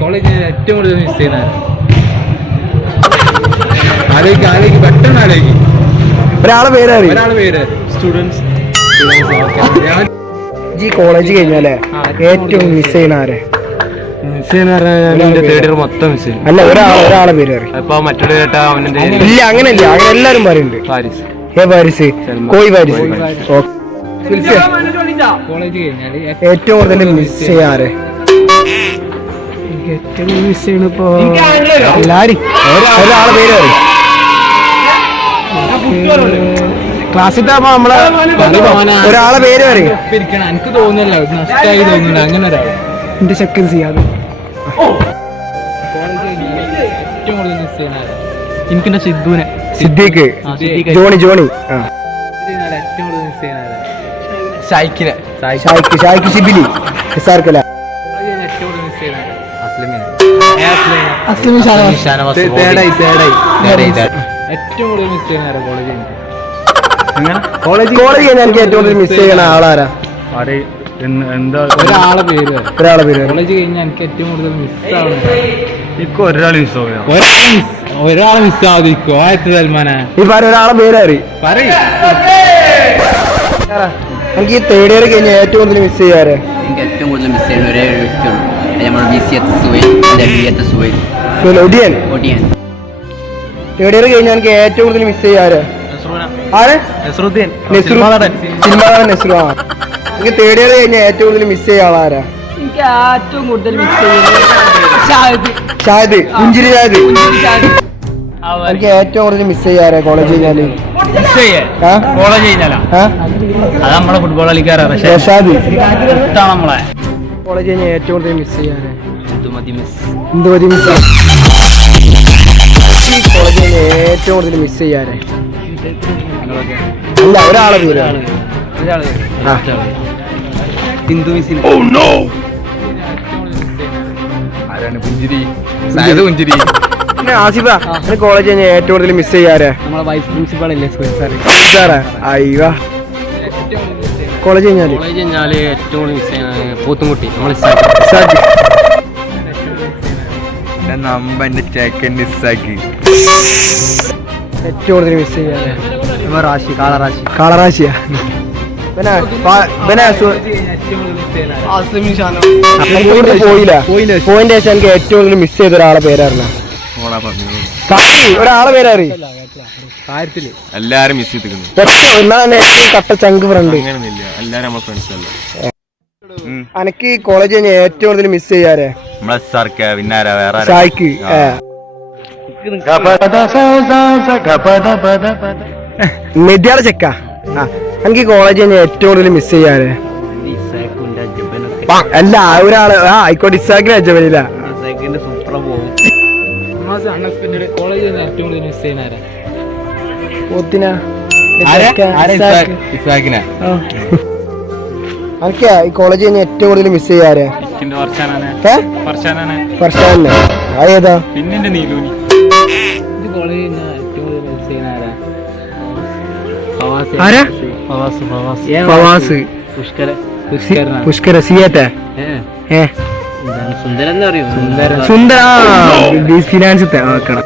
കോളേജിൽ ഏറ്റവും കൂടുതൽ മിസ് ചെയ്യുന്ന ആലോചിക്ക് പെട്ടെന്ന് ആലോചിക്കും. ഒരാളെ പേര് സ്റ്റുഡൻസ്. ഈ കോളേജ് കഴിഞ്ഞാലേ ഏറ്റവും മിസ് ചെയ്യുന്ന ആരെ? മൊത്തം മിസ് ചെയ്യും. അല്ല, ഒരാളെ പേര് ഇല്ല, അങ്ങനെയല്ല, അങ്ങനെ എല്ലാരും പറയുന്നുണ്ട്. പാരിസ്, കോഴി പാരിസ്. കോളേജ് കഴിഞ്ഞാല് ഏറ്റവും കൂടുതൽ മിസ് ചെയ്യാറ്? ഏറ്റവും മിസ് ചെയ്യണിപ്പോ എല്ലാരും ഒരാളെ പേര് പറയും. ക്ലാസ്സിൽ നമ്മളെ ഒരാളെ പേര് പറയും. എനിക്ക് തോന്നുന്നില്ല, നഷ്ടമായി തോന്നുന്നില്ല അങ്ങനെ ഒരാൾ. എന്റെ ചെക്കൻ ചെയ്യാതെ ഏറ്റവും കൂടുതൽ മിസ് ചെയ്യുന്ന എനിക്കെന്റെ സിദ്ധുവിനെ. സിദ്ദീഖ്, ജോണി. ഏറ്റവും കൂടുതൽ മിസ് ചെയ്യുന്ന ഷായ്ക്കിനെ. ഷായ്ക്ക് ഷിബിലി ഹിസാർക്കല. ഏറ്റവും കൂടുതൽ മിസ് ചെയ്യുന്ന ഏറ്റവും കൂടുതൽ മിസ് ചെയ്യുന്ന കോളേജ് കഴിഞ്ഞാൽ എനിക്ക് ഏറ്റവും കൂടുതൽ മിസ് ചെയ്യണ ആളാരാ? ഒരാളെ പേര്. കോളേജ് കഴിഞ്ഞാൽ എനിക്ക് ഏറ്റവും കൂടുതൽ മിസ്സാവുന്നത് ഒരാളെ മിസ്സാവാതിരിക്കോ? സൽമാനെ ഈ ഒരാളെ പേര് എനിക്ക് ഈ തേർഡ് ഇയർ കഴിഞ്ഞാൽ ഏറ്റവും കൂടുതൽ മിസ് ചെയ്യാറ്? എനിക്ക് ഏറ്റവും കൂടുതൽ മിസ് ചെയ്യുന്ന ഒരേ ഒരു വ്യക്തിയുള്ളൂ. നമ്മുടെ ഒടിയൻ. തേർഡ് ഇയർ കഴിഞ്ഞാൽ എനിക്ക് ഏറ്റവും കൂടുതൽ മിസ് ചെയ്യാറ്? സിനിമാ നടൻ നെസ്രു. എനിക്ക് തേർഡ് ഇയർ കഴിഞ്ഞാൽ ഏറ്റവും കൂടുതൽ മിസ് ചെയ്യുന്ന ആളാരാ? എനിക്ക് ഏറ്റവും കൂടുതൽ മിസ് ചെയ്യുന്നത് ഷാഹിദ്, പുഞ്ചിരി ഷാഹിദ്. എനിക്ക് ഏറ്റവും കൂടുതൽ മിസ് ചെയ്യാറ് കോളേജ് കഴിഞ്ഞാല്? കോളേജ് കഴിഞ്ഞാലാ അത് നമ്മളെ ഫുട്ബോൾ കളിക്കാറാ. ഷാദ് നമ്മളെ കോളേജ് കഴിഞ്ഞാൽ ഏറ്റവും കൂടുതൽ മിസ് ചെയ്യാറ്? ഇന്ദുമതി മിസ്. കോളേജ് കഴിഞ്ഞാൽ ഏറ്റവും കൂടുതൽ മിസ് ചെയ്യാറ്? അല്ല, ഒരാളെ പേര്. ആസിഫ, കോളേജ് കഴിഞ്ഞാൽ ഏറ്റവും കൂടുതൽ മിസ് ചെയ്യാറ്? നമ്മളെ വൈസ് പ്രിൻസിപ്പൾ അല്ലേ സാറേ? അയ്യോ, കോളേജ് കഴിഞ്ഞാല് ഏറ്റവും കൂടുതൽ മിസ് ചെയ്യുന്ന പോത്തുംകുട്ടി. ഏറ്റവും കൂടുതൽ മിസ് ചെയ്യാറ്? കാളറാശിയാ. പോയിന്റ് ശേഷം എനിക്ക് ഏറ്റവും കൂടുതൽ മിസ് ചെയ്ത ഒരാളെ പേരായിരുന്നു. ഒരാളെ പേരറി എല്ലാരും മിസ് ചെയ്തിരിക്കുന്നു. കട്ട ചങ്ക് ഫ്രണ്ട്. എനിക്ക് കോളേജ് കഴിഞ്ഞാൽ ഏറ്റവും കൂടുതൽ മിസ് ചെയ്യാറ്? ഷായ്ക്ക്. മെഡിയാടെ ചെക്ക. എനിക്ക് കോളേജ് കഴിഞ്ഞാൽ ഏറ്റവും കൂടുതൽ മിസ് ചെയ്യാറ്? അല്ല, ഒരാള് ആയിക്കോട്ടെ, ഇസാഖിന് അജബനില്ല. കോളേജ് ഏറ്റവും കൂടുതൽ മിസ് ചെയ്യുന്ന എനിക്ക് ഈ കോളേജ് കഴിഞ്ഞാൽ ഏറ്റവും കൂടുതൽ മിസ് ചെയ്യാറ്? ഫർഷാനെ. അതേതാ? പുഷ്കര സിയേറ്റ. സുന്ദര ഫിനാൻസ് ആക്കണം.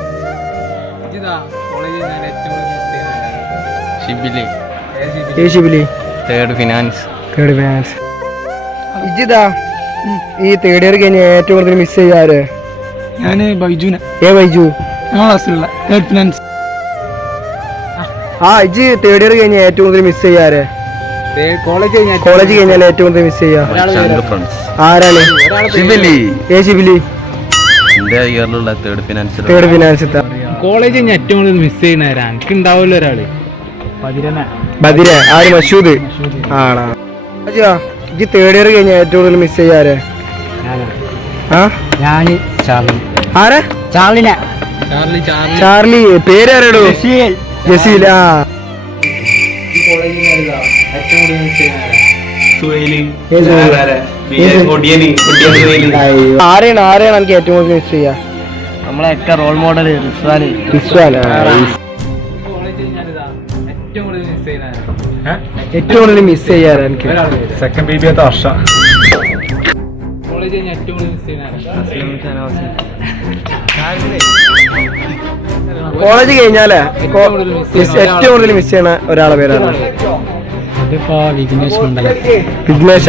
ഇജിതാ ഈ തേർഡ് ഇയർ കഴിഞ്ഞ ഏറ്റവും കൂടുതൽ മിസ് ചെയ്യാറ്? ബൈജുനെ. ബൈജു ഫിനാൻസ്. ഇജ് തേർഡ് ഇയർ കഴിഞ്ഞ ഏറ്റവും കൂടുതൽ മിസ് ചെയ്യാറ്? കോളേജ് കഴിഞ്ഞാൽ ഏറ്റവും കൂടുതൽ മിസ് ചെയ്യാ ആരാണ്? ഷിബിലി. Third finance. കോളേജ് കഴിഞ്ഞാൽ ഏറ്റവും കൂടുതൽ മിസ് ചെയ്യുന്നവരാ? എനിക്ക് ഉണ്ടാവുമല്ലോ ഒരാള്. ബദിര. ആര്? മഷൂദ്. ആണോ? ഇജ് തേർഡ് ഇയർ കഴിഞ്ഞ ഏറ്റവും കൂടുതൽ മിസ് ചെയ്യാറ്? ആരാ? ചാർലി. പേര് ആരാടോ? ജസീൽ. ആരെയാണ് എനിക്ക് ഏറ്റവും കൂടുതൽ മിസ് ചെയ്യാ? നമ്മളെ റോൾ മോഡൽ ഏറ്റവും കൂടുതൽ മിസ് ചെയ്യുന്ന ഏറ്റവും കൂടുതൽ മിസ് ചെയ്യാറ് എനിക്ക് സെക്കൻഡ് ബി ബി ആത്ത വർഷ കോളേജ് കഴിഞ്ഞാൽ ഏറ്റവും കൂടുതൽ മിസ് ചെയ്യുന്ന കോളേജ് കഴിഞ്ഞാലേ ഏറ്റവും കൂടുതൽ മിസ് ചെയ്യണ ഒരാളെ പേരാണ് അതിപ്പോ വിഘ്നേഷ് മണ്ഡലം വിഘ്നേഷ